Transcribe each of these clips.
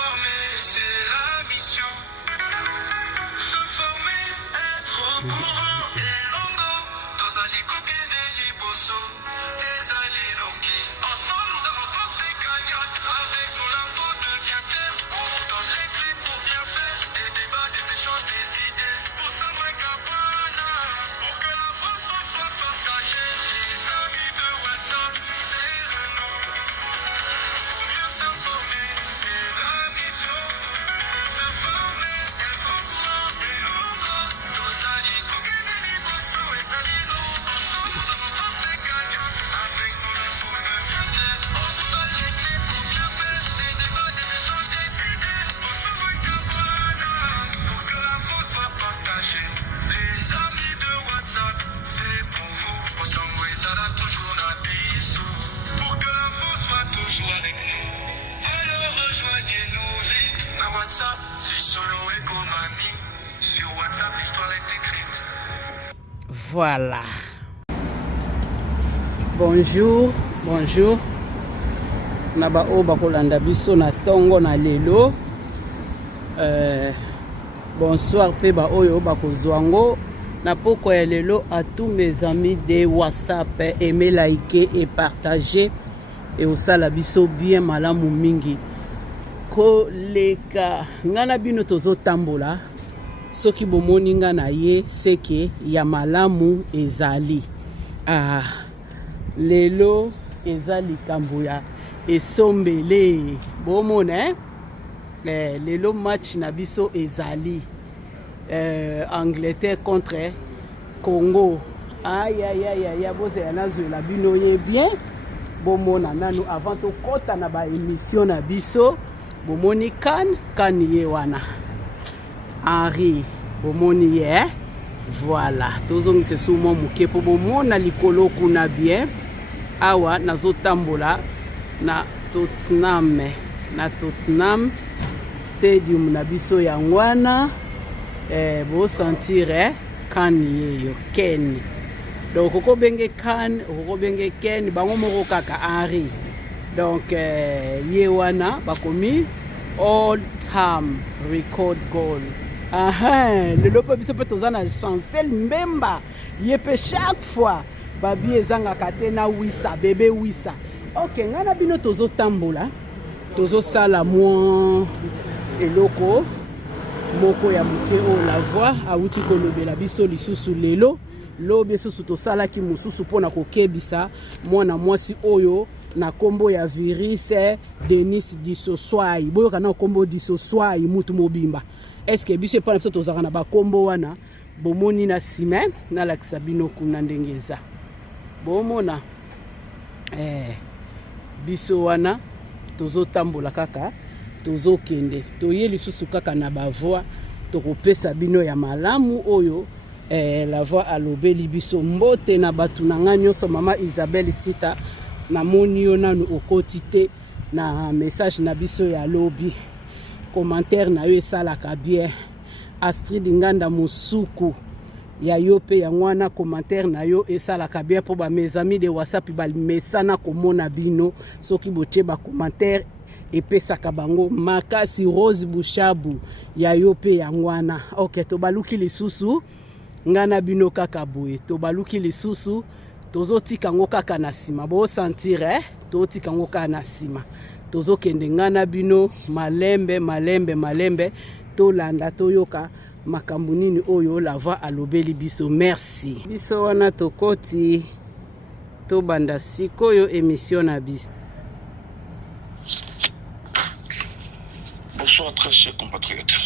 former, c'est la mission. Se former, être au courant et longo. Dans un lit coquin des libosso, des alliés longuis. Ensemble, nous avançons, c'est gagnant. Avec nous, l'info devient claire. On vous donne les clés pour bien faire. Des débats, des échanges, des idées. Pour ça, moi, Cabana. Pour que la France soit partagée. Les amis de WhatsApp, c'est le nom. Pour mieux s'informer, c'est la mission. Se former, être au courant et longo. Nos alliés, coquins des libosso, les alliés longs. Ensemble, nous avançons, c'est gagnant. Avec nous, l'info devient claire. On vous donne les clés pour bien faire. Des débats, des échanges, des idées. Pour ça, moi, Cabana. Pour que l'info soit partagée. Les amis de WhatsApp, c'est pour vous. Au Sango et Zala, toujours la bisou. Pour que l'info soit toujours avec nous. Alors rejoignez-nous vite. Na WhatsApp, les solo et Komami. Sur WhatsApp, l'histoire est écrite. Voilà. Bonjour, bonjour. Naba o bakolanda biso na tongo na lelo. Bonsoir pe ba oyo bakozwango. Na poko ya lelo à tous mes amis de WhatsApp, aimez, liker et partager. Et osala biso bien malamu mingi. Koleka ngana bino tozo tambola. Soki bomoni nga na ye seke ya malamu ezali. Lelo ezali kambuya esombele bomone lelo match na biso ezali Angleterre contre Congo. Aïe aïe aïe aïe boze yanazwela bino ye bien bomona nanu avant to kota na ba émission na biso bomoni kan ye wana Henri bomoni ye voilà tozongisa sumo muke po bomona likolo kuna bien awa nazotambola na Tottenham stadium na biso ya ngwana bo sentir kan ye yo ken donc ko benge kan ko benge ken bango moko kaka Henri donc ye wana bakomi all time record goal. Le lopo biso pe tozana Chancel Mbemba yepe chaque fois babi ezanga katena wisa bébé wisa. OK ngana bino tozo tambola tozo sala moi eloko moko ya muke o la voix awuti kolobela biso lisusu lelo lobe susu to sala ki mususu pona kokebisa mwana mwasi oyo na kombo ya virus Denis Disoswai boyo kana kombo Disoswai mutu mobimba. Est-ce que biso pa na to zaka na ba kombo wana bomoni na sime na lakisa bino kuna ndengeza bomona biso wana tozo tambola kaka tozo kende toye lisusu kaka na ba voix to kopesa bino ya malamu oyo la voix alobeli biso mbote na batu na nganyo so mama Isabelle Sita na moni yo nanu okotite na message na biso ya lobi commentaire na yo esalaka bien. Astrid Nganda Musuku ya yo pe ya ngwana commentaire na yo esalaka bien po ba mes amis de WhatsApp ba mesana komona bino soki botie ba commentaire epesaka bango makasi. Rose Bushabu ya yo pe ya ngwana. OK to baluki lisusu ngana bino kaka boye to baluki lisusu tozo tika ngo kaka na sima bo sentir to tika ngo kaka na sima tozo kende ngana bino malembe to landa to yoka makambo nini oyo la voix alobeli biso. Merci biso wana tokoti to banda sikoyo émission na biso. Bonsoir très chers compatriotes.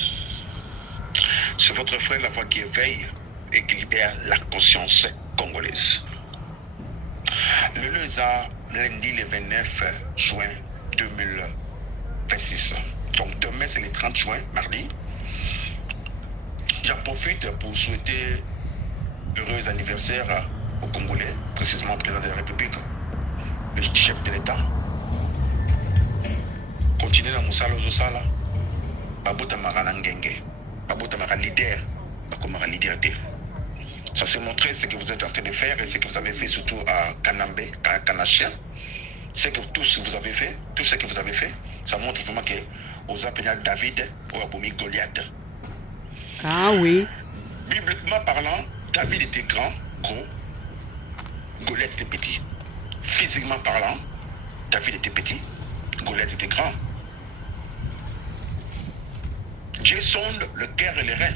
C'est votre frère La Voix qui éveille et qui libère la conscience congolaise. Le LESA, lundi le 29 juin 2026. Donc demain c'est le 30 juin, mardi. J'en profite pour souhaiter heureux anniversaire aux Congolais, précisément au président de la République, le chef de l'État. Continuez dans Moussala Zosala, Babouta Maranangenge, Babouta Mara leader, Bakomara leader. Ça s'est montré ce que vous êtes en train de faire et ce que vous avez fait surtout à Kanambe, Kanachien. C'est que tout ce que vous avez fait, Ça montre vraiment que aux appelés David ou abomi Goliath. Ah oui. Bibliquement parlant, David était grand, gros, Goliath était petit. Physiquement parlant, David était petit, Goliath était grand. Dieu sonde le cœur et les reins.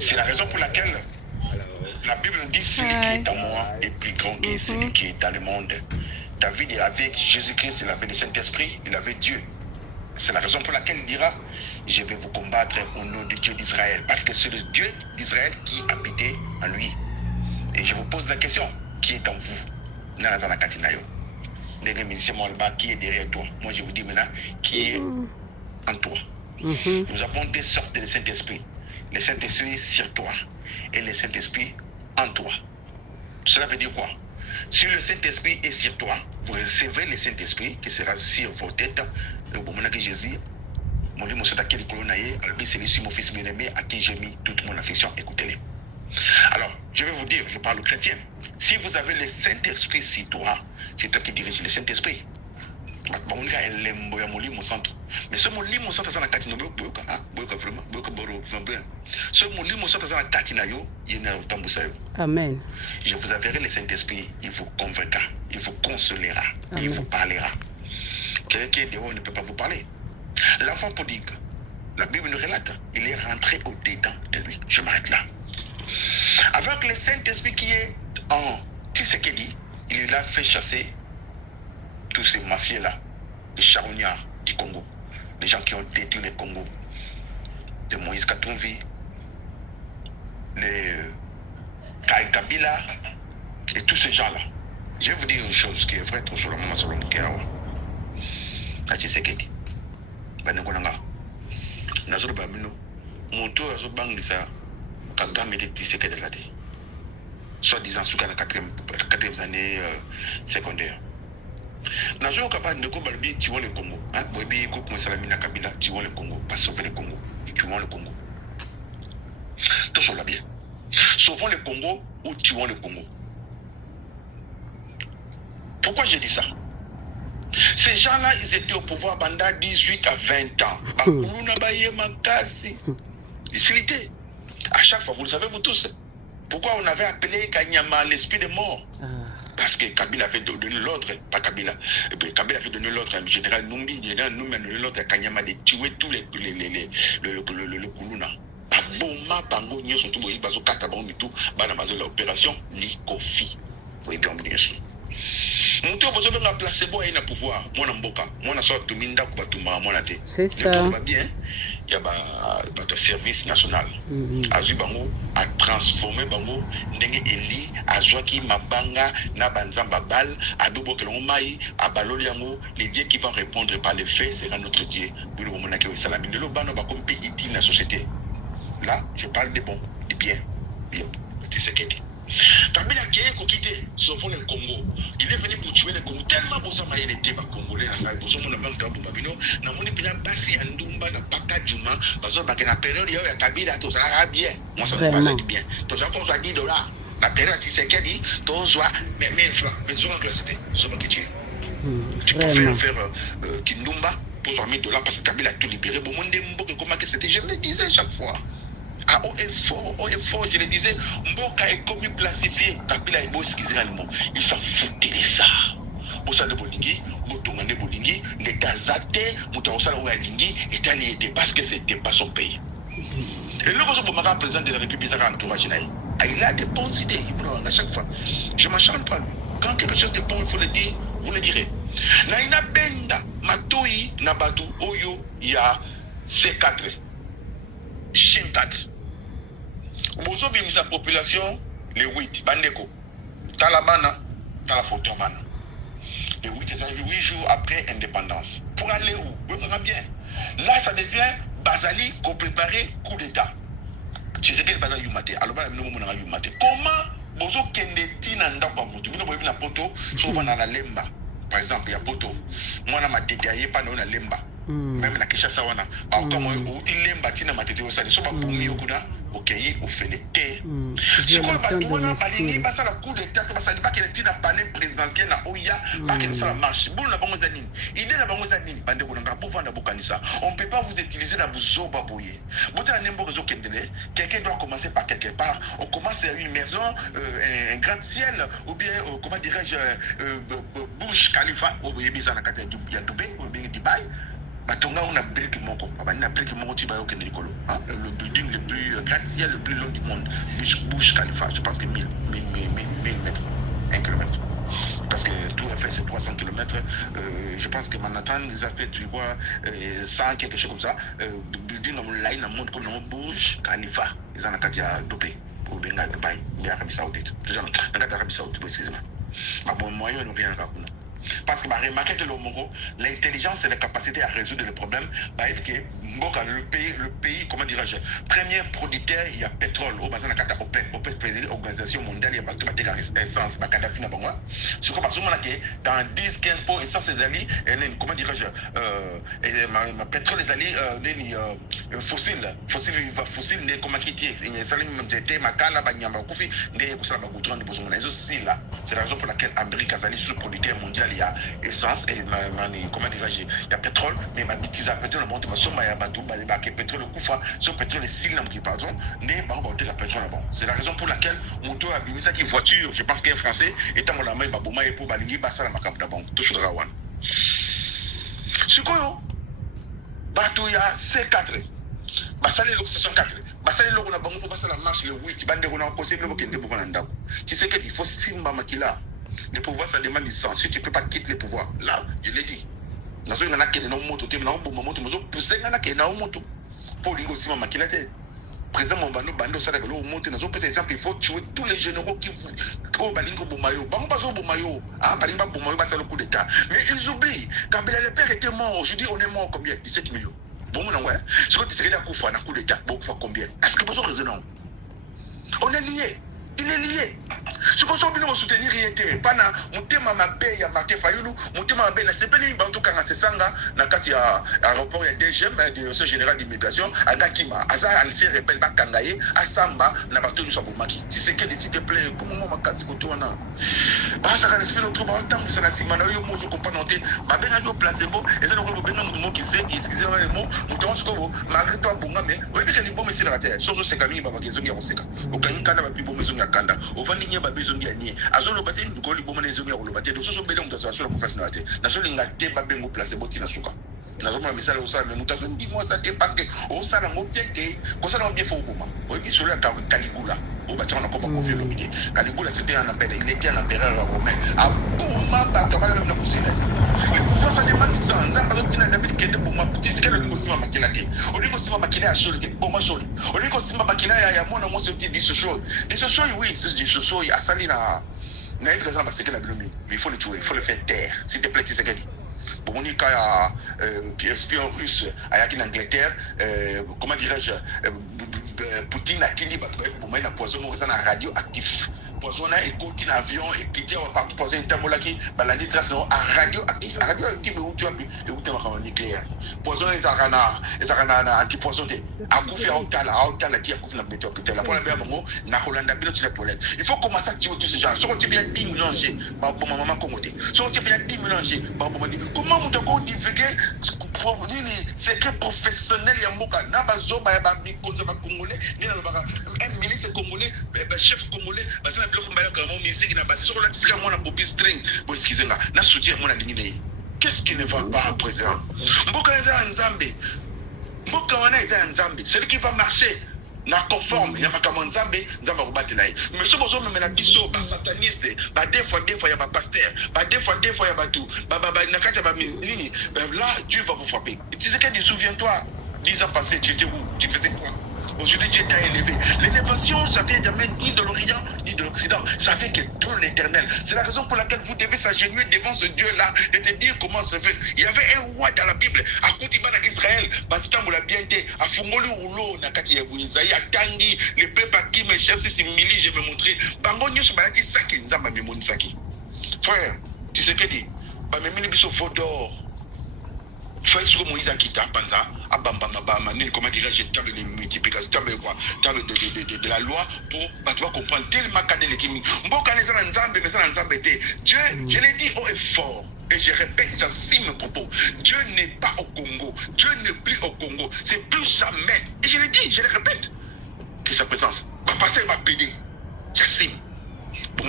C'est la raison pour laquelle la Bible nous dit celui qui est en moi est plus grand que celui qui est dans le monde. David avec Jésus-Christ, il avait le Saint-Esprit, il avait Dieu. C'est la raison pour laquelle il dira, je vais vous combattre au nom du Dieu d'Israël. Parce que c'est le Dieu d'Israël qui habitait en lui. Et je vous pose la question, qui est en vous? Qui est derrière toi? Moi je vous dis maintenant, qui est en toi? Nous avons des sortes de Saint-Esprit. Le Saint-Esprit sur toi et le Saint-Esprit en toi. Cela veut dire quoi? Si le Saint-Esprit est sur toi, vous recevez le Saint-Esprit qui sera sur vos têtes. Au moment que Jésus, mon Dieu, c'est lui mon fils bien-aimé à qui j'ai mis toute mon affection. Écoutez-le. Alors, je vais vous dire, je parle aux chrétiens. Si vous avez le Saint-Esprit sur toi, c'est toi qui dirige le Saint-Esprit. Mais ce mot limo centre dans la katina boyoka boyoka vraiment boyoka boro vraiment ce mot limo centre dans la katina yo yena utambusa yo. Amen. Je vous enverrai le Saint-Esprit, il vous convaincra, il vous consolera, il vous parlera. Quelqu'un dehors ne peut pas vous parler. L'enfant prodigue, la Bible nous relate, il est rentré au-dedans de lui. Je m'arrête là. Avec le Saint-Esprit qui est en Tshisekedi, il l'a fait chasser tous ces mafieux-là, les charognards du Congo, les gens qui ont détruit le Congo, de Moïse Katumbi, les Kai Kabila, et tous ces gens-là. Je vais vous dire une chose qui est vraie, tout sur le moment, sur le monde, à Tshisekedi. Banengonanga. Nazoro Babino, mon tour à ce banc de ça, Kagame de Tshisekedi là. Soit-disant, sous la quatrième année secondaire. Nazoro capable de combattre, tu vois le Congo. Hein, Bobi, Koukou, Salamina Kabila, tu vois le Congo, pas sauver le Congo. Tu vois le Congo. Tout ça là bien. Sauvons le Congo ou tuons le Congo. Pourquoi j'ai dit ça? Ces gens-là, ils étaient au pouvoir pendant 18 à 20 ans. À chaque fois, vous le savez, vous tous, pourquoi on avait appelé Kanyama l'esprit de mort? Parce que Kabila avait donné l'ordre, pas Kabila. Et puis Kabila avait donné l'ordre, le général Numbi, a donné l'ordre à Kanyama de tuer tous le Kuluna. Baboma, Bango, Nyo, sont tous les bateaux, Katabon, et tout, l'opération Likofi. Vous voyez bien, bien sûr. Mon tour, vous avez placé bon et un pouvoir. Moi, Namboka, moi, je suis tout minda, c'est ça. Va bien. Il y a un service national. Azu Bango a transformé Bango, Ndenge Eli, Azuaki Mabanga, Nabanzamba Bal, Adobo Kelomai, Abaloliango, les dieux qui vont répondre par les faits, sera notre Dieu. Pour le moment, le Bano Bakom pays dans la société. Là, je parle des bons, des biens. Bien, tu sais qu'est-ce. Kabila qui est quitté, sauvons le Congo. Il est venu pour tuer le Congo. Tellement besoin de n'était pas congolais. Besoin de même temps pour Babino. N'a mon épina bassi en Dumba, n'a pas qu'à Juma. Parce que la période, il y a Kabila, tout ça va bien. Moi, ça va pas bien. Tout ça, qu'on soit $10. La période, tu sais qu'elle dit, tout soit, mais 1000 francs. Mais ils ont en classe, c'est ce que tu es. Tu peux faire Kindumba pour $1000 parce que Kabila a tout libéré. Bon, mon démon, comment que c'était, je le disais chaque fois. À haut et fort, je le disais, Mboka est comme classifié. Kabila est beau, il s'en foutait de ça. Pour ça, le Bolingi, Boutongane Bolingi, l'État Zate, Moutaosala Oualingi, est allé aider parce que c'était pas son pays. Et le président de la République a entouragé. Il a des bonnes idées, à chaque fois. Je ne m'acharne pas. Quand quelque chose de bon, il faut le dire, vous le direz. Naina Benda, Matoi, Nabatu, Oyo, il y a C4. Chine 4. Vous avez sa population, les 8, Bandeko, Talabana, Talafotobana. Les 8 jours après indépendance. Pour aller où? Vous comprenez bien. Là, ça devient Bazali qu'on préparait coup d'État. Si c'est quel Bazali Yumate, alors nous avons Yumate. Comment vous avez Tinanda Bamutu? Vous avez la poto, souvent dans la Lemba. Par exemple, il y a poto. Moi, je m'ai dégaillé pas dans la Lemba. Même la Kisha Sawana. Alors, comme vous avez Lemba, Tina Matete, ça ne sont pas pour mieux que okei ofélité violation domicile basa la coup d'état to basa ba kele tina palais présidentiel na oya ba kele ça la marche bon na bango zanini idée na bango zanini bande ko nga pour vendre bokanisa on peut pas vous utiliser na buzo ba boye bota nembo rezo kendele quelqu'un doit commencer par quelque part on commence à une maison un grand ciel ou bien comment dirais-je Burj Khalifa ou bien bizana kata ya Dubai ou bien Dubai. Batonga on a brique moko, abana brique moko tu vas au Kenikolo. Le building le plus gratte-ciel le plus long du monde, Burj Khalifa, je pense que 1000 mètres, 1 kilomètre. Parce que tout est fait c'est 300 km. Je pense que Manhattan, les appels tu vois 100 quelque chose comme ça. Building dans le line, dans le monde comme dans Burj Khalifa, ils en ont qu'à dire Dubai ou bien Dubaï, bien Arabie Saoudite. Tout ça, dans l'Arabie Saoudite précisément. Mais bon, moyen nous rien à parce que remarquez que l'intelligence et la capacité à résoudre les problèmes, le pays, comment dirais-je, premier producteur, il y a pétrole, au bassin de OPEP, Organisation mondiale, il y a tout le essence, Kadhafi n'a pas moi. Ce qu'on passe dans 10-15 pots, essence les alliés, comment dirais-je, pétrole les alliés, fossiles, comment qui tient, il y a salim, j'étais, Makala, Banyama, Koufi, des Koussala Bagoutron, des Bosons, les aussi là, c'est la raison pour laquelle Amérique a sali sous le producteur mondial. Il y a essence et comment dirais-je, il y a pétrole, mais ma bêtise à pétrole, il y a bateau, il y a pétrole, le coufa, sur pétrole, les signes qui pardon, mais la pétrole là-bas. C'est la raison pour laquelle moto a mis ça qui voiture, je pense qu'un français, étant mon ami, Babouma et pour Balingi, Bassa la macam d'abord, tout sur Rawan. Ce qu'on bateau, il y a C4, Bassale l'obsession 4. Bassale l'on a bango, Bassala marche le 8, Bande on a posé le bouquin de Bouvanda. Tu sais qu'il faut Simba Makila. Le pouvoir, ça demande du sang. Si tu ne peux pas quitter le pouvoir, là, je l'ai dit. Dans une moto, tu pour les aussi, président Mobano, Bando, ça exemple, il faut tuer tous les généraux qui au Balingo Boumayo. Bambazo Boumayo, Balimba Boumayo, c'est le coup d'État. Mais ils oublient, quand le père était mort, je dis, on est mort combien 17 millions. Bon, non, ouais. Ce que tu sais, il coup d'État, combien? Est-ce que vous avez raison? On est liés. Il est lié. Ce qu'on s'est bien soutenir, il était. Pana, mon thème ma paix, il y a Martin Fayoulou, mon thème ma paix, la CPN, Bantou Kangasesanga, Nakati à aéroport, il y a DGM, direction générale d'immigration, à Gakima, Asa, Alcé, Rebel, Bakangaye, à Samba, Nabato, nous sommes Maki. Si c'est que s'il te plaît, comment on m'a cassé pour toi, non? Ah, ça va respirer notre temps, ça n'a pas de moi, je comprends, non, ma belle radio placebo, et ça nous remet bien mot qui sait, qui excusez-moi les mots, nous t'en second, malgré toi, bon, mais, oui, mais qu'il est bon, mais c'est la terre, surtout c'est Camille, Baba, qui est zone, Roseka, au Kanaka, la plus bon maison, Kanda, au Vandinia, Babé, zone, Gagné, à zone, le bâti, nous collons, bon, les zones, le bâti, de ce bédon, de la professionnalité, la zone, l'ingate, Babé, mon placebo, Tinasuka. Nous avons mis ça au salon, mais nous avons dit moi ça parce que au salon, on bien qu'on s'en a bien fait au moment. Oui, sur la Caligula, au bâtiment, on a comment confier le midi. Caligula, c'était un empereur, il était un empereur romain. À Bouma, Bakabala, même la cousine. Les pouvoirs, ça demande ça. On a pas d'obtenir David qui était pour moi. Tu sais que le négociement maquillé. On négocie ma maquillé à Choli, pour moi Choli. On négocie ma maquillé à mon amour, c'est dit ce show. Et ce show, oui, c'est du show, à Salina. Mais il faut le tuer, il faut le faire taire. S'il te plaît, tu sais que Monica a espion russe à en Angleterre, comment dirais-je, Poutine a dit pour moi, il a poison radioactif. Poison et continue avion et quitter partout poison un tamolaki, baladi trace à radioactif. Radioactif où tu as vu et où tu as nucléaire. Poison les arana anti-poison. A couffé à Otala qui a couffé la météo. La première fois, na Hollande bilo tu la toilette. Il faut commencer à tuer tous ces gens. Si on tient bien 10 mélangés, par pour maman commoté. Si on tient bien 10 mélangés, par pour maman. Comment on doit divulguer secret professionnel ya mboka na bazo ba bikonza ba congolais ni na ba un ministre congolais chef congolais ba sana biloko mbala comme musique na basi sur la tsika mona popi string bon excusez-moi na soutien mona lingi. Qu'est-ce qui ne va pas président mboka eza nzambe mboka wana eza nzambe celui qui va marcher na conforme ya makambo nzambe nzambe kobatela ye mais so bozo memela biso ba sataniste ba deux fois ya ba pasteur ba deux fois ya batou ba na kati ba nini là Dieu va vous frapper. Tu sais que tu souviens-toi 10 ans passés tu étais où, tu faisais quoi? Aujourd'hui Dieu t'a élevé. L'élévation ça vient jamais ni de l'Orient ni de l'Occident, ça vient que de l'Éternel. C'est la raison pour laquelle vous devez s'agenouiller devant ce Dieu là et te dire comment se fait. Il y avait un roi dans la Bible à Koutibana Israël, Batitambo la bienté, à Fungoli Roulo, Nakati Yabuizaï, à Tangi, les peuples qui me chassent, si Mili, je vais montrer. Bango Nyos Balaki Saki, Nzamba Mimoni Saki. Frère, tu sais que dit, Bamemini Biso Vaudor. Faut être Moïse Akita, Panza, Abamba, comment dirais-je, table de multiplication, table de la loi pour comprendre tellement qu'à l'équipe. Bon, quand les gens Dieu, je l'ai dit haut et fort. Et je répète, j'assume mes propos. Dieu n'est pas au Congo. Dieu n'est plus au Congo. C'est plus jamais. Et je l'ai dit, je le répète. Que sa présence. Ma pasteur m'a pédé. J'assume. Bon,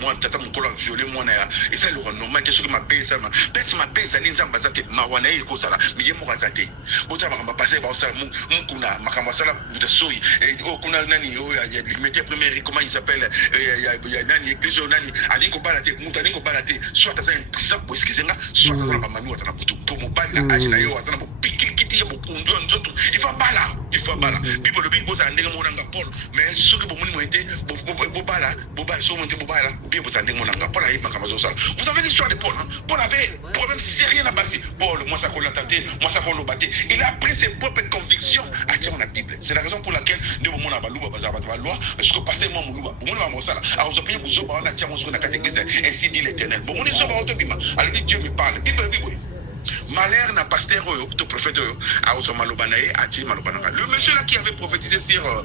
moi, tata mon col a violé moi et ça le normal que ce que ma paix ça peut-être ma paix ça n'inza bazate ma wana e ko sala mi yemo razate bota ma passer ba sala mon kuna makamba sala de soyi et oh kuna nani oh il y a limité premier comment il s'appelle il y a nani église nani ali ko balate mutani ko balate soit ça un puissant pour ce qui senga soit ça ba manu atana pour mon bal na age na yo azana bo pikil kiti ya bo kundu nzoto il faut bala bibo le bibo ça ndenge mo nanga Paul mais ce que bo moni mo été bo bala so monter bobala ou bien vous entendez mon langage Paul a eu makamazo sala. Vous avez l'histoire de Paul, hein? Paul avait problème sérieux à passer. Paul, moi ça qu'on l'a tâté, moi ça qu'on l'a batté. Il a pris ses propres convictions à tirer la Bible. C'est la raison pour laquelle de mon abalouba bazaba loi parce que pasteur moi moulouba bon moi sala. Alors vous avez vous zoba on a tiré sur la catéchèse ainsi dit l'Éternel. Bon on est zoba autobima. Alors Dieu me parle. Bible. Malheur n'a pasteur tout prophète a osomalobanay a tiré malobananga. Le monsieur là qui avait prophétisé sur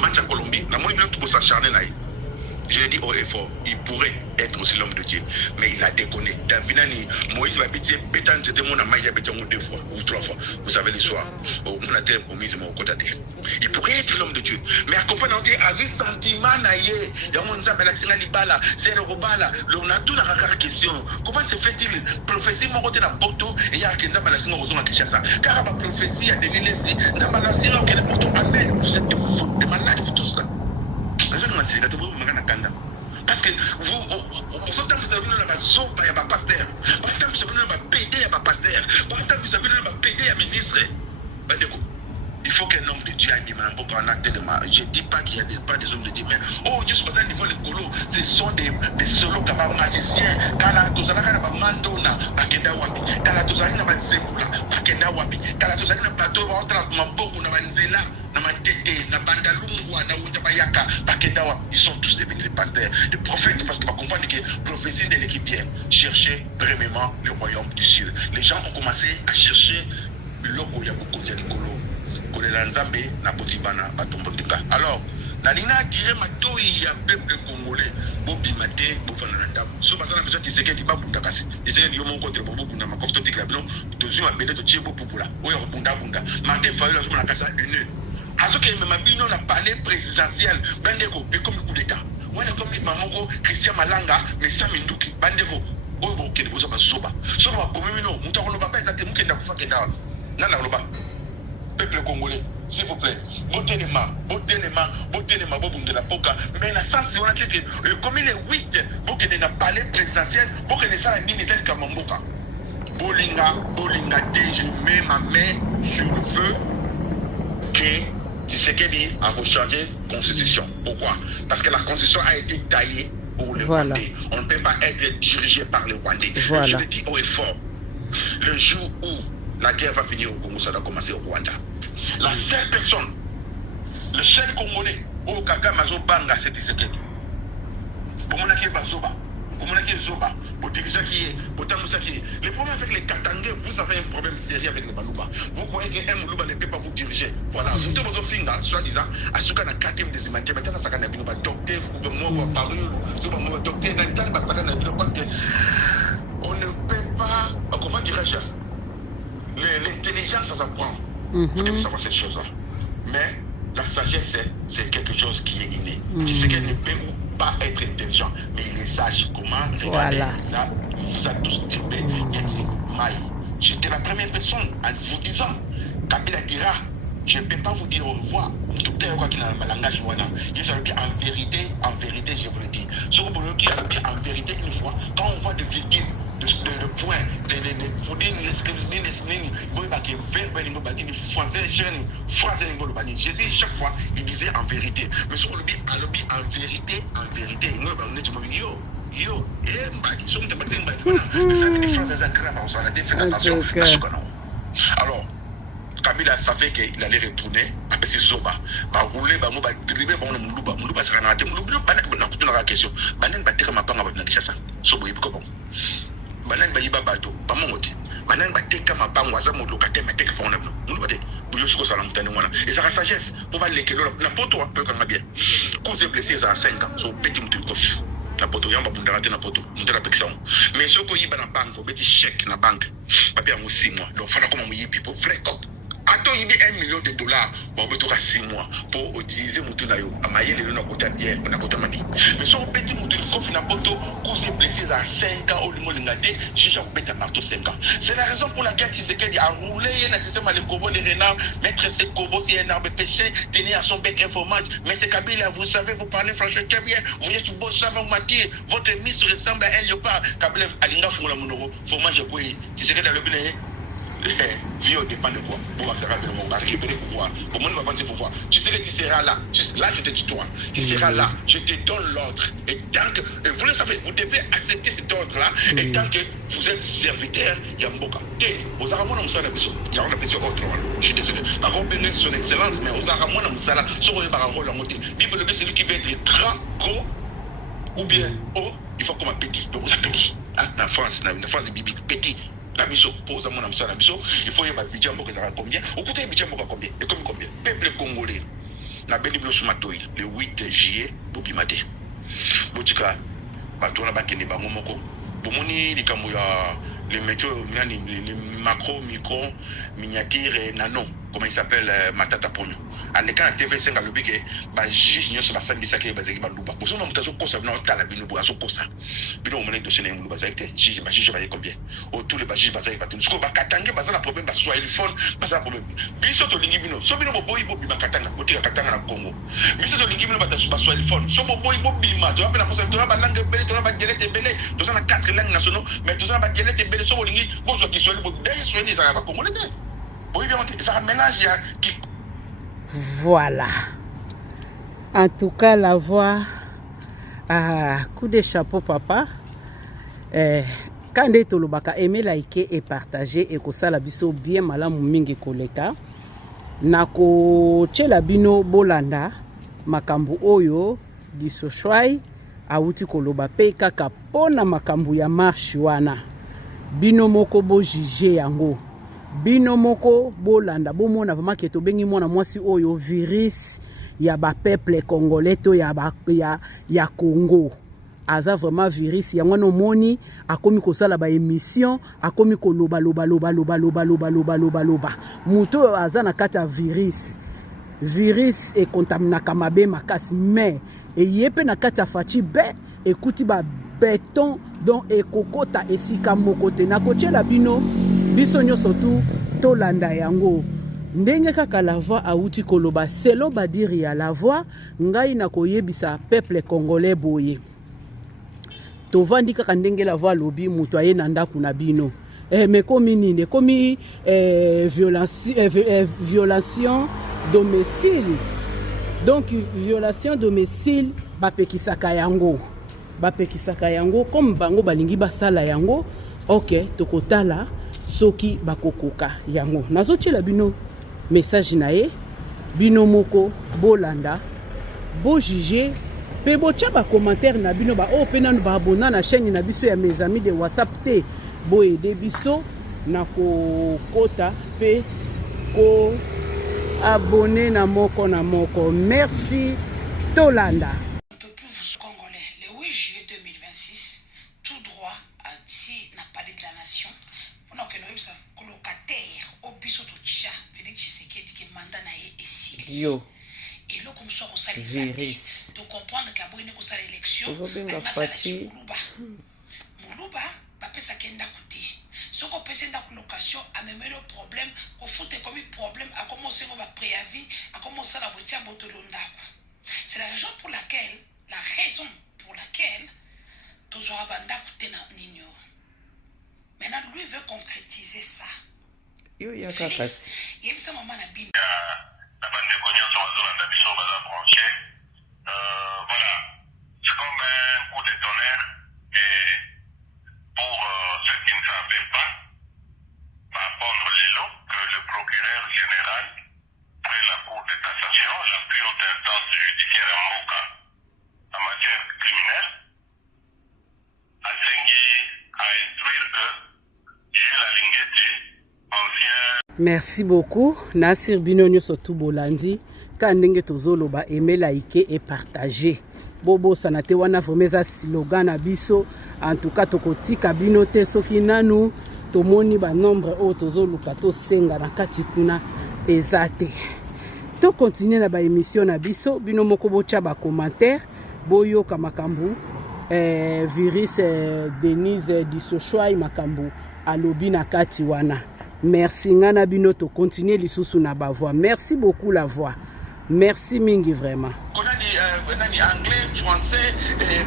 match à Colombie, je l'ai dit haut et fort, il pourrait être aussi l'homme de Dieu, mais il a déconné. Davinani, Moïse va bêter, Bétan, c'était mon ami, il a bêté 2 fois ou 3 fois. Vous savez l'histoire. On a terre promise, mon côté. Il pourrait être l'homme de Dieu, mais accompagné à un sentiment naïe. Il y a mon zamba, l'accent à l'ibala, c'est le robala, l'on a tout dans la question. Comment se fait-il? Prophétie, mon côté dans Porto, et il y a un zamba, l'accent au à Kinshasa. Car ma prophétie a donné les zamba, l'accent au Porto, amen. Vous êtes des malades, vous tous là. Parce que vous avez un zoba à pasteur, vous avez un PD à pasteur, vous avez un PD à ministre. Il faut qu'un homme de Dieu aille pour un acte de ma. Je ne dis pas qu'il n'y a pas des hommes de Dieu, mais oh, Dieu se passe à niveau les colos, ce sont des solos qui sont magiciens. Quand la tozana n'a pas mandona, Bakenda Wabi, quand la tozana n'a pas zébula, Bakenda Wabi, quand la tozana n'a pas bateau, on traite Mambo, n'a pas nzela, n'a pas tété, n'a pas d'alumwa, n'a pas bayaka, Bakenda Wabi. Ils sont tous devenus des pasteurs, des prophètes, parce que vous comprenez que prophétie de l'équipe bien, chercher vraiment le royaume du ciel. Les gens ont commencé à chercher le où il y a beaucoup de colos. Alors, Nalina a tiré ma toy à peuple congolais, Bobi Maté, Bofananda. Sous ma besoin de séquer du babou d'Akasi. Ils ont eu mon côté Bobo Bunda, ma coffre de Clablon, de Zoom à Bédé de Thiebo Poupoula. Oui, Bunda Bunda. Maté Fayoul a joué la casa une. À ce que ma bino n'a parlé présidentiel, Bandego, et comme le coup d'État. On a comme Mamango, Christian Malanga, mais Saminduki, Bandego. Oh, bon, qui est de Soba. Soba, Bomino, Mouton Loba, ça t'est mouké d'Akufa Keda. Nana Loba. Peuple congolais, s'il vous plaît, botenema, bobum de la poca. Mais la sens, on a dit que comme il est 8, beaucoup de la palais présidentiel, beaucoup de ça, ni les Kamamboka. Bolinga, je mets ma main sur le feu que Tshisekedi a rechargé la constitution. Pourquoi? Parce que la constitution a été taillée pour les Rwandais. On ne peut pas être dirigé par les Rwandais. Voilà. Je le dis haut et fort. Le jour où la guerre va finir au Congo, ça doit commencer au Rwanda. La seule personne, le seul Congolais, au Kaka Mazo Banga, c'est Tshisekedi. Pour mon acquis Bazoba, pour mon acquis Zoba, pour dirigeant qui est, pour Tamoussa qui est. Le problème avec les Katangais, vous avez un problème sérieux avec les Balouba. Vous croyez qu'un Moulouba ne peut pas vous diriger. Voilà. Vous devez vous finir, soi-disant, à ce qu'on a 4e décimanté, maintenant, ça can a docteur, ou moi, Farul, docteur, parce que on ne peut pas, comment dirais-je, l'intelligence, ça s'apprend. Vous devez savoir cette chose-là. Mais la sagesse, c'est quelque chose qui est inné. Tu sais qu'elle ne peut pas être intelligent, mais il est sage. Comment regarder là, vous avez tous dit, j'étais la première personne en vous disant, Kabila dira, je ne peux pas vous dire au revoir. Docteur, quoi qu'il a un langage, voilà. Je savais bien en vérité, je vous le dis. Ce que vous voulez dire, en vérité, une fois, quand on voit des virgules, de points, Jésus, chaque fois, il disait en vérité. Mais sur le en vérité, alors, Kabila savait qu'il allait retourner après ses Zoba. Va rouler, va dribbler, va Moulouba sera raté. Moulouba, pas la question. Banen va dire ma panga va Kinshasa. Sobo, il peut Banan Bayiba Bato, pas mon mot. banani bateka mabango aza molocataire mateka pa on a nous bate buyo siko sala mutane wana et ça sagesse pour ba lekelo na poto pe kanga bien cause blessé ça à 5 ans so petit mutu kof na poto yamba bundara te na poto mutera pekisa mais soko yiba na banque faut beti chèque na banque papier en 6 mois donc fana comme yibi pour vrai cop attends il y a $1 million bon on peut 6 mois pour utiliser mutu na yo amaye le na kota bien na kota mani mais so petit mutu kof na poto cause blessé à 5 ans au limo lingate chicha beta marteau 5 ans c'est la raison pour laquelle Tshisekedi a roulé nécessairement les Kobo les renards mettre ses Kobo si un arbre péché tenir à son bec un fromage mais c'est Kabila vous savez vous parlez français très bien vous êtes beau savant matière votre mise ressemble à un léopard Kabila alinga fungula monoro fromage boy Tshisekedi a le bien vie dépend de quoi pour faire récupérer le pouvoir pour moi ne va pas dire pouvoir tu sais que tu seras là là je te tutoie tu seras là je te donne l'ordre et tant que vous le savez vous devez accepter cet ordre là et tant que vous êtes serviteur Yamboka et aux aramona musala biso il y a un petit autre je suis désolé par contre son excellence mais aux aramona musala sur le barreau la montée bible c'est celui qui veut être grand gros ou bien oh il faut comme un petit donc ça petit la France bibi petit la biso pose à mon amsa la biso il faut y avoir budget moko ça combien au côté budget moko combien et comme combien peuple congolais na beli blo sumatoi le 8 juillet bobimate botika bato na bakende bango moko bomoni likambo ya les métaux les macro micro miniature nano comment il s'appelle Matata Ponyo à l'écran TV5 à l'objet ba juge nyo so ba sambisa ke ba zeki ba luba boso na mutazo kosa na tala bino bo aso kosa bino mo ne dossier na luba zakete juge ba combien au tous les ba juge ba zeki ba tout ko ba katange ba na problème ba soit il phone ba na problème biso to lingi bino so bino bo boy bo bima katanga ko tika katanga na Congo biso to lingi bino ba soit il phone so bo boy bo bima to apena posa to ba langue belé to ba dialecte belé to na 4 langues nationaux mais to na ba dialecte belé so lingi bo so ki so bo dai so ni ça ba congolais oui bien ça mélange ya qui. Voilà. En tout cas, la voix à coup de chapeau, papa. Quand tu as aimé, liker et partager, et que ça, la biso bien malamu mingi koleka. Nako chela bino bolanda, makambu oyo, diso shwai, auti koloba pe kaka pona makambu ya marche wana. Bino moko bo jige yango. Bino moko bolanda bomona vraiment que to bengi mwana mwasi oyo virus ya ba peuple congolais to ya Congo aza vraiment virus ya mwana moni akomi ko sala ba émission akomi ko loba muto aza na kata virus et contaminaka mabe makasi mais et yepe na kata fachi be ekuti ba béton donc ekokota esika moko te na kochela bino biso nyonso tu tolanda yango ndenge kaka la voix auti koloba selon badiri ya la voix ngai na koyebisa peuple congolais boye tovandi kaka ndenge la voix lobi muto aye na ndaku na bino mais komi nini komi violation domicile donc violation domicile bapekisaka yango comme bango balingi basala yango ok tokotala soki bakokoka yango nazochela bino message na ye bino moko bolanda bo juger pe bo tia ba commentaire na bino ba o pe nanu ba abonna na chaîne na biso ya mes amis de WhatsApp te bo aider biso na kokota pe ko abonner na moko merci tolanda. Le 8 juillet 2026 tout droit à ti na palais de la nation on a que nous sommes colocataires au biso to tcha Félix Tshisekedi qui mandat na ye esili yo et là comme ça on s'allait de comprendre que aboine ko sala élection muluba ba pesa kenda kuti soko pesa nda location a même le problème ko foute comme problème a commencé on va préavis a commencé la botia botolonda c'est la raison pour laquelle tous aura banda kuti na ninyo maintenant lui veut concrétiser ça yo ya kaka il y a maman na bin la bande cognon sur la zone d'ambition baza branché voilà c'est comme un coup de tonnerre et pour ceux qui ne savaient pas par rapport au l'élo que le procureur général près la cour de cassation la plus haute instance judiciaire à Moka en matière criminelle a instruire que Jules Alingeti Merci beaucoup. Nasir Binonyo Sotou Bolandi. Kandenge tozoloba aimer, liker et partager. Bobo sanate wana vomeza slogan na biso. En tout cas tokotika binote soki nanu tomoni ba nombre o tozoluka to senga na kati kuna ezate. To continuer na ba émission na biso bino moko bocha ba commentaire boyo ka makambu virus Denise Disochoai makambu alobi na kati wana. Merci ngana bino to continuer lisusu na ba voix. Merci beaucoup la voix. Merci mingi vraiment. On a dit anglais, français,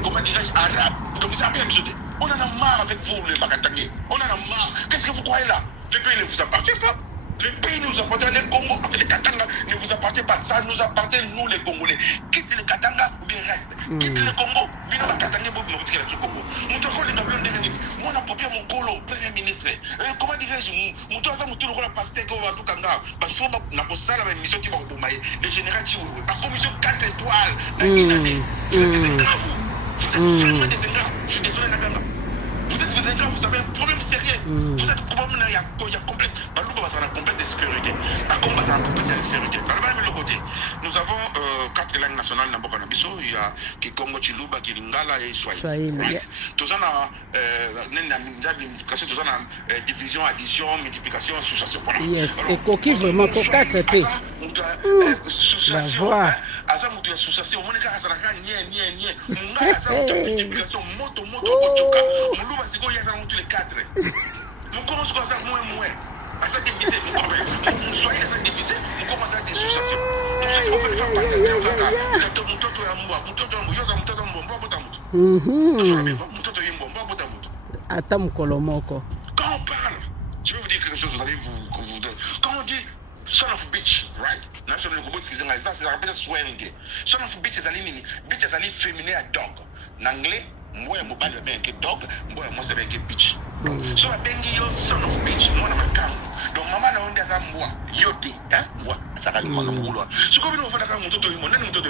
comment dirais-je, arabe. Donc c'est un peu amusé. On en a marre avec vous les Bakatangais. On en a marre. Qu'est-ce que vous croyez là? Le pays ne vous appartient pas. Le pays nous appartient, les Congo, les Katanga ne vous appartient pas. Ça nous appartient, nous les Congolais. Quitte les Katanga ou bien reste. Quitte le Congo, viens à Katanga, vous me retirez le Congo. Nous devons les gablons de moi, on a copié mon colo, premier ministre. Comment dirais-je, nous devons tout le pasteur qu'on va tout kanga. Parce qu'il faut que ça, la mission qui va au Bomaye. Le général Tchou, la commission 4 étoiles. Vous êtes des ingrats, vous êtes vraiment des ingrats. Je suis désolé, Naganga. Vous êtes des ingrats, vous avez un problème sérieux. Vous êtes probablement, il y a complexe. Complexe de sécurité. À combattre un complexe de sécurité. Nous avons 4 langues nationales dans Bokana Biso. Il y a Kikongo, Chiluba, Kilingala et Swahili. Right? Tous on a division, addition, multiplication, association. Yes, et coquille vraiment pour 4 P. La voix. Association, on multiplication, moto, kochoka. On loue parce qu'il y a tous les 4. Nous commençons à ça moins. À ça diviser, nous soyons à ça diviser, nous commençons à des associations. Nous sommes faire partie de quand on parle, je vais vous dire quelque chose, vous allez vous donner. Quand on dit son of bitch, right? National Congo, ça rappelle swing. Son of bitch, c'est aligné. Bitch, c'est aligné féminin à dog. En anglais, moi, je suis bien que dog, moi, c'est bien que bitch. So, je suis son of bitch, moi, je suis donc, maman, on a dit moi, yote, hein, moi, ça va nous faire. Ce que nous faisons, mon toto, mon toto,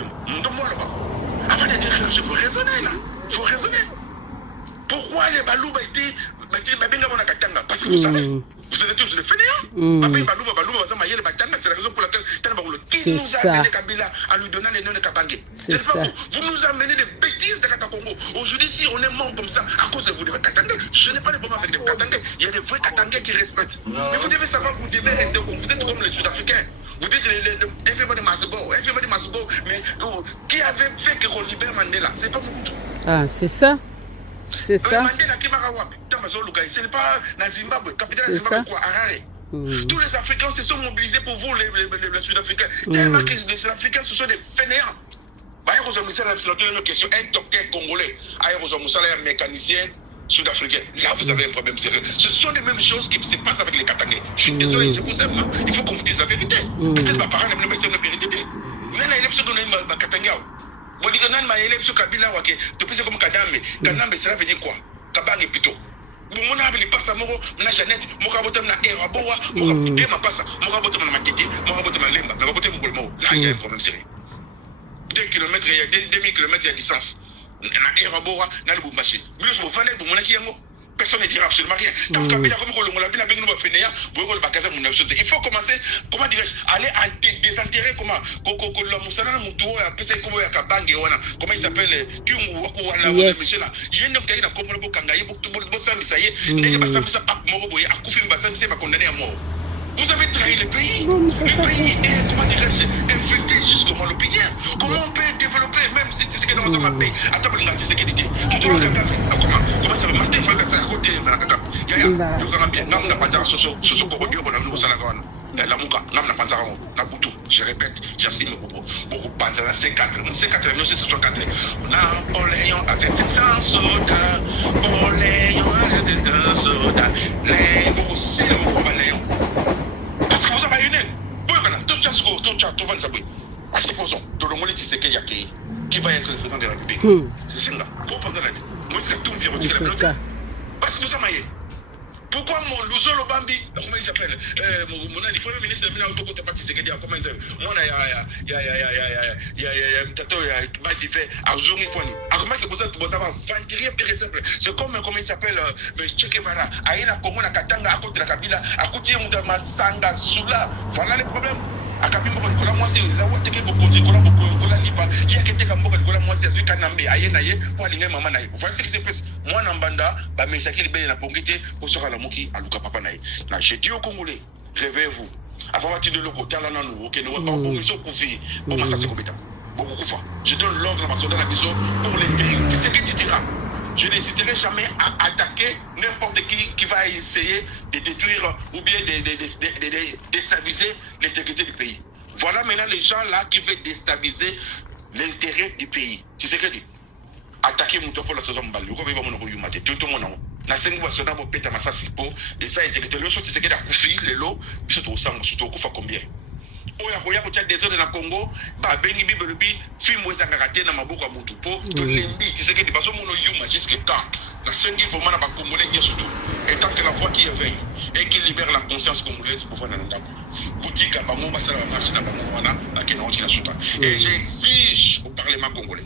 avant de dire que je faut raisonner là, il faut raisonner. Pourquoi les Balouba étaient parce que vous savez, vous êtes tous des fainéants. C'est la raison pour laquelle qui nous a amené Kabila à lui donner les noms de Kabangé. C'est pas vous. Vous nous amenez des bêtises de Katakongo. Aujourd'hui, si on est mort comme ça à cause de vous, des Katangais, je n'ai pas de problème avec les Katangais. Il y a des vrais Katangais qui respectent. Mais vous devez savoir que vous devez rester comme vous êtes comme les Sud-Africains. Vous dites everybody must go. Mais qui avait fait que qu'on libère Mandela? C'est pas vous. Ah, c'est ça. C'est ça. Ce n'est pas la Zimbabwe, capitale de Zimbabwe, quoi, Harare. Tous les Africains se sont mobilisés pour vous, les Sud-Africains. Tellement que les Sud-Africains, ce sont des fainéants. C'est une question. Un docteur congolais, un mécanicien sud-africain. Là, vous avez un problème sérieux. Ce sont les mêmes choses qui se passent avec les Katangais. Je suis désolé, je vous aime. Hein. Il faut qu'on vous dise la vérité. Peut-être ma parole n'est pas la vérité. Vous dites que non, ma élève sur Kabila, depuis c'est comme Kadambe. Kadambe, cela veut dire quoi? Kabange plutôt. Mon âme, il passe à Moro, na Jeannette, Morabotam na Eraboa, Morabotam na Passa, Morabotam na Matiti, Morabotam na Lemba, Morabotam na Lemba. Là, il y a un problème sérieux. 2 km, il y a 2000 km, il y a distance. Na Eraboa, na Lubumbashi. Plus vous venez pour mon akiango. Personne ne dira absolument rien. Tant que Kabila, comme on l'a bien avec nous, il faut commencer, comment dirais-je, aller à désenterrer comment il s'appelle vous avez trahi le pays. Le pays est, comment dirais-je, infecté jusqu'au l'opinion. Comment on peut développer, même si c'est ce que nous avons fait. Attends, on a dit ce qu'il dit. Comment ça va mater, frère, ça a côté, Yaya, je vous bien. Nous n'avons pas de ce corrodure, on a nous au Salagon. La Mouka, nous n'avons pas de la Boutou. Je répète, j'assume beaucoup de panzara, C4. C4, 1964. On a un léon avec 700 soldats. Un léon avec 700 soldats. Léon, aussi le mot léon. Parce que vous avez une. Supposons, dans le monde, c'est qui va être le président de la République. C'est Singa. Pour prendre la vie. Moi, je vais tout vivre. Parce que nous sommes ailleurs. Pourquoi mon Louzolo Bambi, comment il s'appelle mon premier ministre de Mina Otoko Tapati Sekedi, comment il s'appelle moi, il y a Tato, il y a Badifé, Azuri Poni. Comment que vous êtes venturier par exemple. C'est comme, comment il s'appelle, Che Guevara, Aïna Kongo, Nakatanga, à côté de la Kabila, à côté de Masanga, Soula. Voilà le problème. A Kabila, Nicolas Moissi, les avoir été beaucoup, Nicolas Lipa, j'ai été comme Nicolas Moissi, Azui Kanambe, Ayenaye, pour aller maman naï. Voilà ce qui se passe. Moi, Nambanda, mais ça qui est bien, la pongité, pour se rendre Moki, à Luka Papa naï. Là, j'ai dit aux Congolais, réveillez-vous. Avant de l'eau, Talananou, ok, nous avons beaucoup de coups, pour moi, ça c'est compétent. Beaucoup de fois. Je donne l'ordre à ma soldat à la maison pour les guérir. Tu sais que tu diras. Je n'hésiterai jamais à attaquer n'importe qui va essayer de détruire ou bien de déstabiliser l'intégrité du pays. Voilà maintenant les gens là qui veulent déstabiliser l'intérêt du pays. Tu sais que tu dis attaquer mon pour la saison balle. Pourquoi il va mon yumate tout le monde na sengi wa soda bo peta masasi po et ça intégrité le chose tu sais que da kufi lelo biso to sang surtout kufa combien oya koya ko tia désordre na Congo ba bengi bible bi film weza ngakate na maboko ya mutu po to lembi tu sais que baso mono yuma jusqu'à quand na sengi vraiment na ba congolais n'y surtout et tant que la voix qui éveille et qui libère la conscience congolaise pour faire na ndako boutique ba mo basala ba marché na ba mo wana na kena oti na suta et j'exige au parlement congolais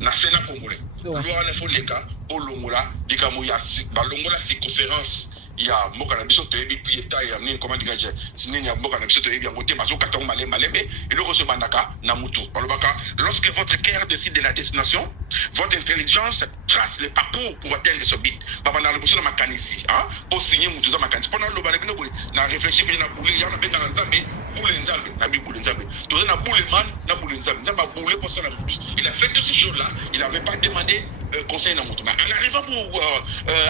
na Sénat congolais loi il faut les cas au longola dikamo ya ba longola circonférence ya mboka na biso toyebi pieta ya nini comment dire sinini ya mboka na biso toyebi yango te bazo kata malembe et le rose bandaka na mutu balobaka lorsque votre cœur décide de la destination votre intelligence trace le parcours pour atteindre ce but baba na loboso na makanisi hein pour signer mutu za makanisi pendant le balé bino na réfléchir na boule ya na benga nzambe boule nzambe na bi boule nzambe to na boule man na boule nzambe nzamba boule pour ça na mutu il a fait toutes ces choses là il avait pas demandé conseil na mutu mais en arrivant pour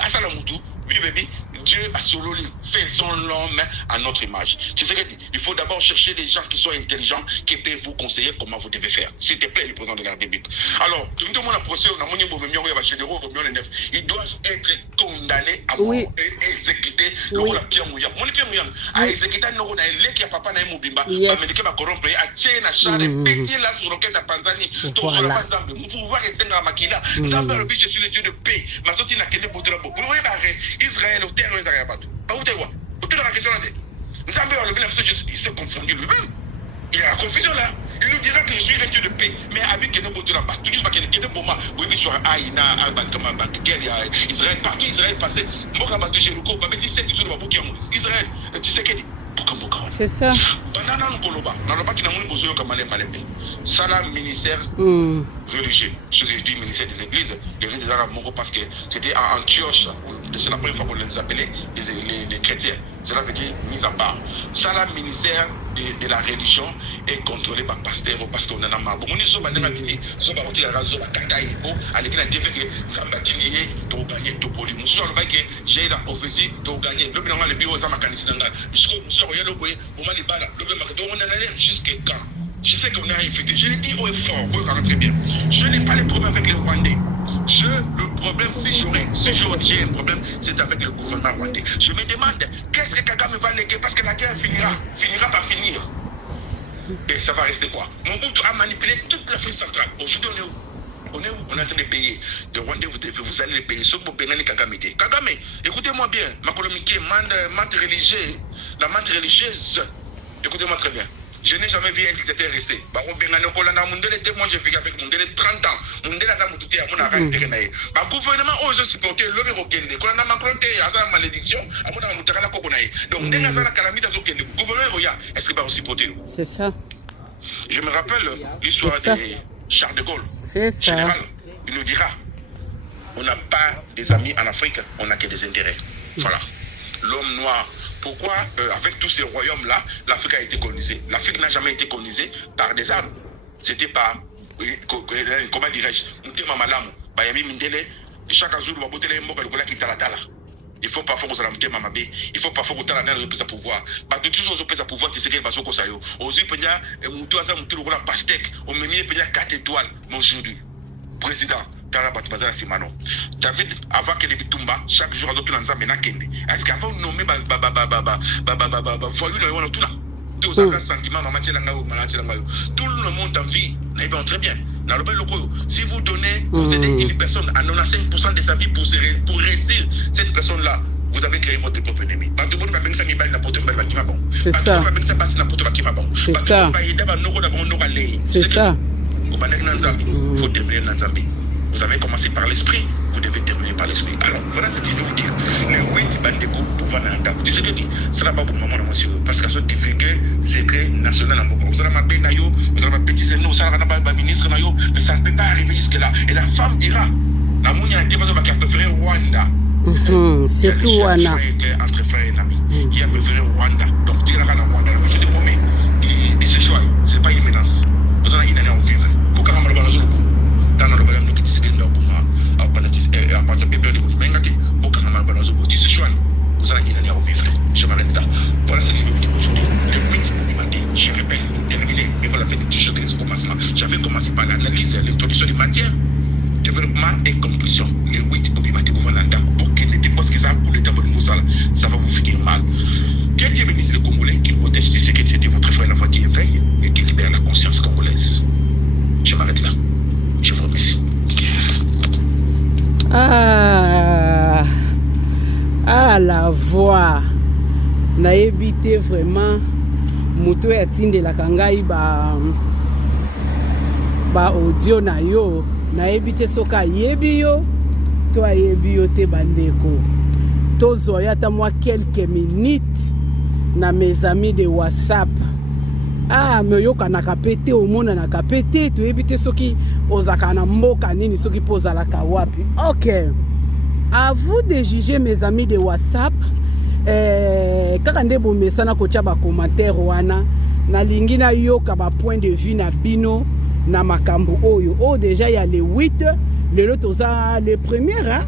à ça na mutu oui, baby, Dieu a solo lui. Faisons l'homme à notre image. Tu sais que il faut d'abord chercher des gens qui sont intelligents, qui peuvent vous conseiller comment vous devez faire. S'il te plaît, le président de la République. Alors, tout le monde a procès, ils doivent être condamnés à mort et exécutés. Le pire mouillant. Mon pire mouillant. À exécuter, nous avons qui a papa na mobimba. Américain va corrompre. À tirer la charre et péter la sur roquette à Panzani. Tout sur la Panzani. Vous pouvez voir et à Makila. Je suis le Dieu de paix. Ma sortie n'a qu'à pour de la peau. Vous voyez, Israël au terre, Israël pas tout. Où t'es quoi? Où t'es dans la question là? Nzambe a levé la personne, il s'est confondu lui-même. Il y a la confusion là. Il nous dira que je suis un Dieu de paix. Mais avec que nous de la partout, il n'y a que des moments où il soit Aïna, Israël, partout Israël passé. Moi, je suis Jéricho, je dis 7 jours de Israël, tu sais qu'il c'est ça. Banana nous koloba. Naloba qui n'a pas besoin de malé malé. Salam ministère religieux. Je dis ministère des églises, des arabes parce que c'était à Antioche. C'est la première fois qu'on les appelait les chrétiens. Cela veut dire mise à part. Salam ministère de la religion est contrôlé par pasteur parce qu'on en a marre. Bon, on est sur la Bible, sur la route de la raison, la Kakaï, avec la TV que Zambatilier, tu as gagné tout poli. Monsieur le bac, j'ai la prophétie, tu as gagné. Le bilan, le bureau, ça m'a canissé dans la. Puisque monsieur, regarde le boy, pour moi, les balles, le bilan, on en allait jusqu'à quand? Je sais qu'on a infecté. Je l'ai dit haut et fort, très bien. Je n'ai pas les problèmes avec les Rwandais. Le problème, si j'ai un problème, c'est avec le gouvernement rwandais. Je me demande, qu'est-ce que Kagame va léguer? Parce que la guerre finira par finir. Et ça va rester quoi? Mobutu a manipulé toute l'Afrique centrale. Aujourd'hui, on est où? On est en train de payer. Les Rwandais, vous allez les payer. Sauf pour payer Kagame. Kagame, écoutez-moi bien. Ma colomique, mante religieuse, la mante religieuse. Écoutez-moi très bien. Je n'ai jamais vu un dictateur rester. Moi, j'ai vécu avec Mundele 30 ans. Mundele a moututé à mon arrêt. Le gouvernement, je supporté le Rokende. Quand on a Macron, il y a une malédiction. Donc, le gouvernement, est-ce que va supporter? C'est ça. Je me rappelle l'histoire de Charles de Gaulle. C'est ça. Général, il nous dira on n'a pas des amis en Afrique, on n'a que des intérêts. Voilà. L'homme noir. Pourquoi, avec tous ces royaumes-là, l'Afrique a été colonisée? L'Afrique n'a jamais été colonisée par des armes. C'était par, comment dirais-je, chaque jour, il faut parfois que vous ayez un peu il faut parfois que vous ayez un peu de pouvoir. Parce que toujours, vous avez pouvoir, c'est ce qu'il va se passer. Aujourd'hui, il y a un pastèque, on me met 4 étoiles aujourd'hui. Président. David, avant que les Bitumba, chaque jour, est-ce qu'avant de nommer tout le monde en vie, très bien. Si vous donnez, vous aidez une personne à 95% de sa vie pour réussir cette personne-là, vous avez créé votre propre ennemi. C'est ça. C'est ça. C'est ça. Faut terminer Nanzambi. Vous avez commencé par l'esprit, vous devez terminer par l'esprit. Alors, voilà ce que je veux vous dire. Le oui qui bande de coups pour voir un tu sais ce que dit? Ça n'a pas pour le moment, monsieur. Parce que ce divulgué, secret national en Boko. Vous avez ma benayo, vous avez ma petite nous, ça n'a pas ministre nayo, mais ça ne peut pas arriver jusque-là. Et la femme dira, la mounia qui a préféré Rwanda. Surtout Rwanda. Entre frères et amis, qui a préféré Rwanda. Donc, tu as Rwanda. Je te promets, il se choisit. Ce n'est pas une menace. Vous en avez une année à vivre. Pourquoi on va dans le bagage de qui se dit là pour moi à partir de bébé de menga qui beaucoup de mal dans le choix vous allez gagner à vivre je m'arrête là voilà ce que je veux dire aujourd'hui le but du matin je répète terminé mais voilà fait des choses au commencement j'avais commencé par l'analyse l'introduction des matières développement et conclusion le 8 pour matin pour Valanda pour qu'il ne dépasse que ça pour le temps de Moussala ça va vous finir mal que Dieu bénisse le Congolais qui protège si c'est que c'était votre frère la voix qui éveille et qui libère la conscience congolaise je m'arrête là. Je vous remercie. Ah, la voix. Na évité vraiment. Moto ya tinde la kangai ba audio na yo. Na évité soka yebi yo. Toi yebi yo te bandeko. Tozo yata moi quelques minutes na mes amis de WhatsApp. Ah, me yoka nakapete omona nakapete to ebite soki ozaka na mboka nini soki poza la kawapi. OK. À vous de juger mes amis de WhatsApp. Kaka nde bomesana kocha ba commentaire wana na lingi na yoka ba point de vue na bino na makambo oyo. Oh déjà il y a les 8 le toza les premières hein.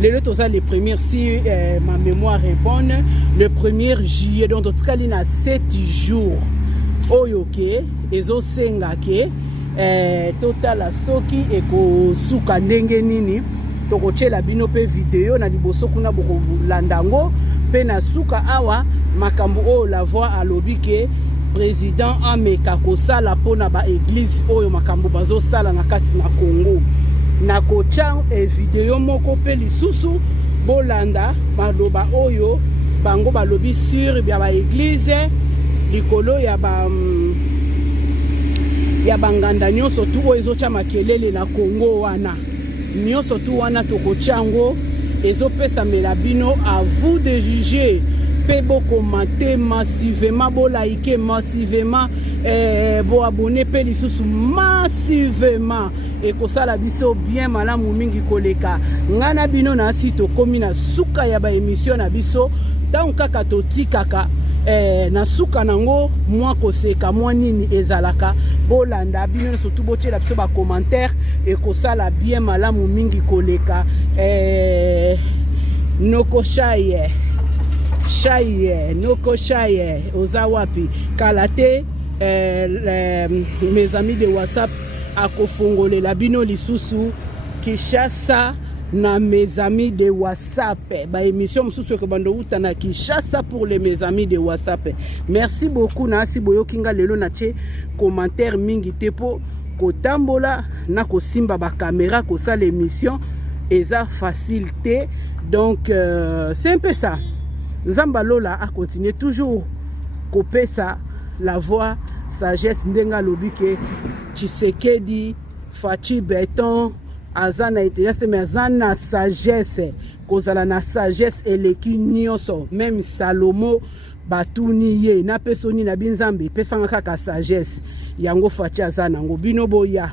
Les toza les premières si ma mémoire est bonne le 1er juillet donc en tout cas il y a 7 jours oyoke ezo senga ke total soki eko suka ndenge nini tokochela bino pe vidéo na liboso kuna boko landango pe na suka awa makambo o la voix alobi ke président ameka kosala pona ba église oyo makambo bazo sala na kati na Congo na kocha video moko pe lisusu bolanda maloba oyo bango balobi sur bya ba église likolo ya banganda nyonso tu oyo ezocha makelele na Congo wana nyonso tu wana tokochango ezopesa melabino à vous de juger pe bo commenter massivement bo liker massivement bo abonner pe lisusu massivement et kosala biso bien malamu mingi koleka ngana bino na sito komi na suka ya ba émission na biso tant kaka totikaka na suka nango mwa koseka mwa nini ezalaka bolanda bino surtout bochela biso ba commentaire et kosala bien malamu mingi koleka noko shaye noko shaye oza wapi kalate mes amis de WhatsApp akofongolela bino lisusu Kishasa na mes amis de WhatsApp ba émission mususu ko bando uta na Kishasa pour les mes amis de WhatsApp. Merci beaucoup na si boyo kinga lelo na che commentaire mingi tepo kotambola na ko simba ba caméra ko sa l'émission eza facilité donc c'est un peu ça. Nzamba Lola a continué toujours kopesa la voix sagesse ndenga lobike Tshisekedi Fachi Beton azana intéressé mais azana sagesse kozala na sagesse eleki nyonso même Salomo batuni ye na pesoni na binzambe pesanga kaka sagesse yango Fachi azana ngo bino boya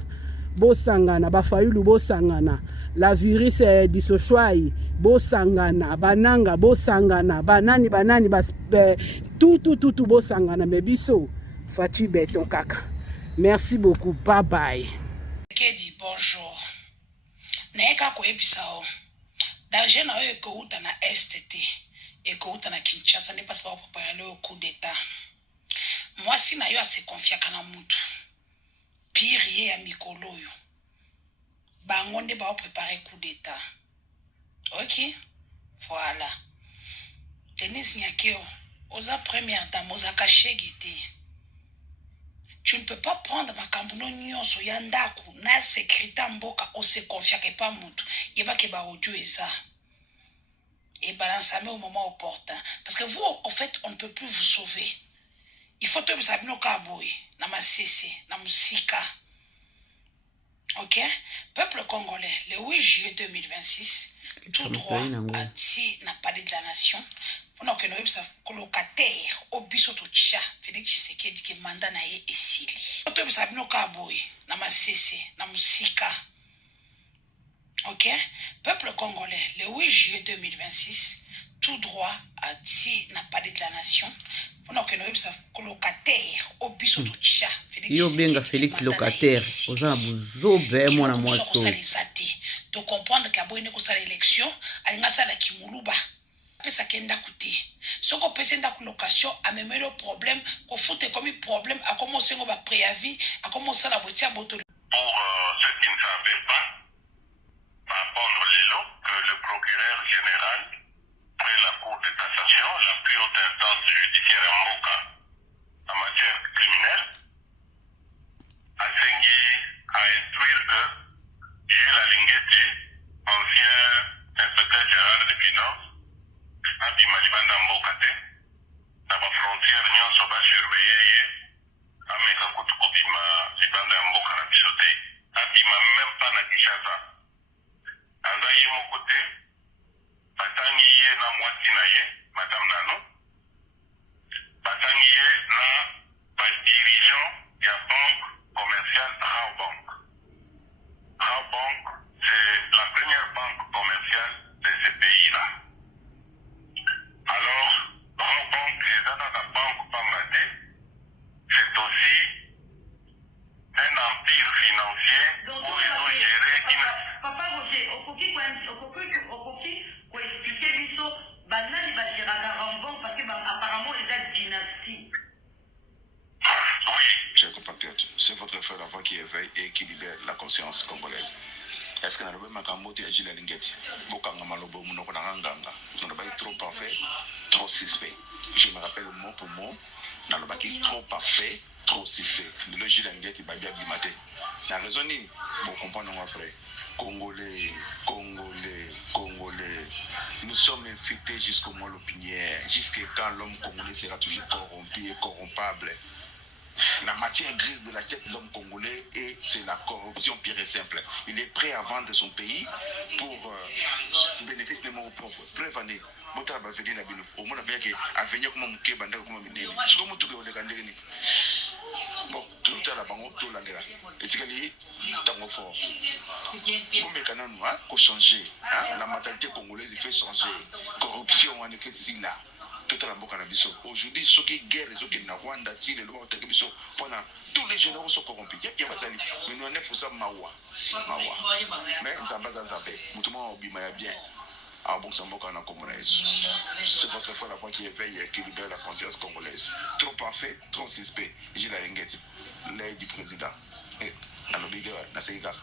bosangana bafayulu bosangana la virus disoshwai bosangana bananga bosangana banani bas tout bosangana mais biso Fachi Beton kaka. Merci beaucoup. Bye bye. Kedi bonjour. Neka ko ebisao. Danger na yo ko uta na STT et ko uta na Kinshasa n'est pas pour préparer le coup d'état. Moi si na yo a se confier kana mutu. Pire ya mikolo yo. Bango nde ba préparer coup d'état. OK? Voilà. Denis Nyakeo, oza première dame oza kashegite. Tu ne peux pas prendre ma kambuno nyonso ya ndaku na secrétaire mboka o se confia ke pa mutu. Yeba ke ba audio eza. et balancer au moment opportun. Parce que vous, en fait, on ne peut plus vous sauver. Il faut que vous ayez kaboui, na masese, na musika. Ok? Peuple congolais, le 8 juillet 2026, tout droit à ti n'a pas de la nation. Pendant que nous sommes colocataires, au biso to tcha, Félix Tshisekedi qui mandat na ye esili. Il faut que vous ayez kaboui, na masese, na musika. Ok? Peuple congolais, le 8 juillet 2026, tout droit à ti n'a pas de la nation. Pendant que nous sommes colocataires, au biso to tcha, Yo benga Félix locataire, oza buzobe mwana mwaso. De comprendre qu'il y a une élection, il y a kimuluba. Pesa kenda kuti. Soko pesa nda location a même le problème, ko foute comme problème a commencé ngo ba préavis, a commencé la botia boto. Pour ceux qui ne savaient pas, va apprendre Lilo que le procureur général, près la Cour de cassation, la plus haute instance judiciaire en Moka, en matière criminelle, a saigné à instruire que Jules Alingeti, ancien inspecteur général des finances, abima libanda mboka te na ba frontière nyonso basurveille ye ameka kutu kobima libanda ya mboka na biso te abima même pas na Kinshasa aza ye moko te batangi ye na mwasi na ye madame Nano batangi ye na badirigeant ya banque commerciale Raobank. Raobank, c'est la première banque commerciale de ce pays-là. Alors, Raobank et la banque Pamate, c'est aussi un empire financier où ils ont géré une... Papa Roger, Okoki expliquer biso banani ba géraka Raobank parce que apparemment ils ont dynastie. Oui, chers compatriotes, c'est votre frère la voix qui éveille et qui libère la conscience congolaise. Est-ce que nous avons Makambote et Jules Alingeti? Bokanga Malobo, Monokonanga, nous n'avons pas trop parfait, trop suspect. Je me rappelle mot pour mot, nous n'avons pas trop parfait, trop suspect. Nous avons Jules Alingeti, Babia Bimate. La raison est, pour comprendre nos frères, Congolais, nous sommes infectés jusqu'au mois l'opinière, jusqu'à quand l'homme congolais sera toujours corrompu et corrompable. La matière grise de la tête de l'homme congolais, et c'est la corruption pure et simple. Il est prêt à vendre son pays pour bénéfice de mon propre. Preuve année, Bota va venir la bino. Au moins, il y a venir comme un mouké, bandé comme un miné. Je suis tout le monde. Bon, tout à la banque, tout l'année là. Et tu dis, tant fort. Nous, mécanismes, qu'on changer. La mentalité congolaise, il fait changer. Corruption, en effet, c'est là. Aujourd'hui, ceux qui guerrent, ceux qui n'ont pas de tir, tous les généraux sont corrompus. Il y a pas ça. Mais nous, on est faux, mawa. Mais Zamba Zambé, Moutouma Obima bien. À Boxamboka na congolaise. C'est votre foi la voix qui éveille et qui libère la conscience congolaise. Trop parfait, trop suspect. J'ai la linguette. L'aide du président. Et la lobby de la Séigar.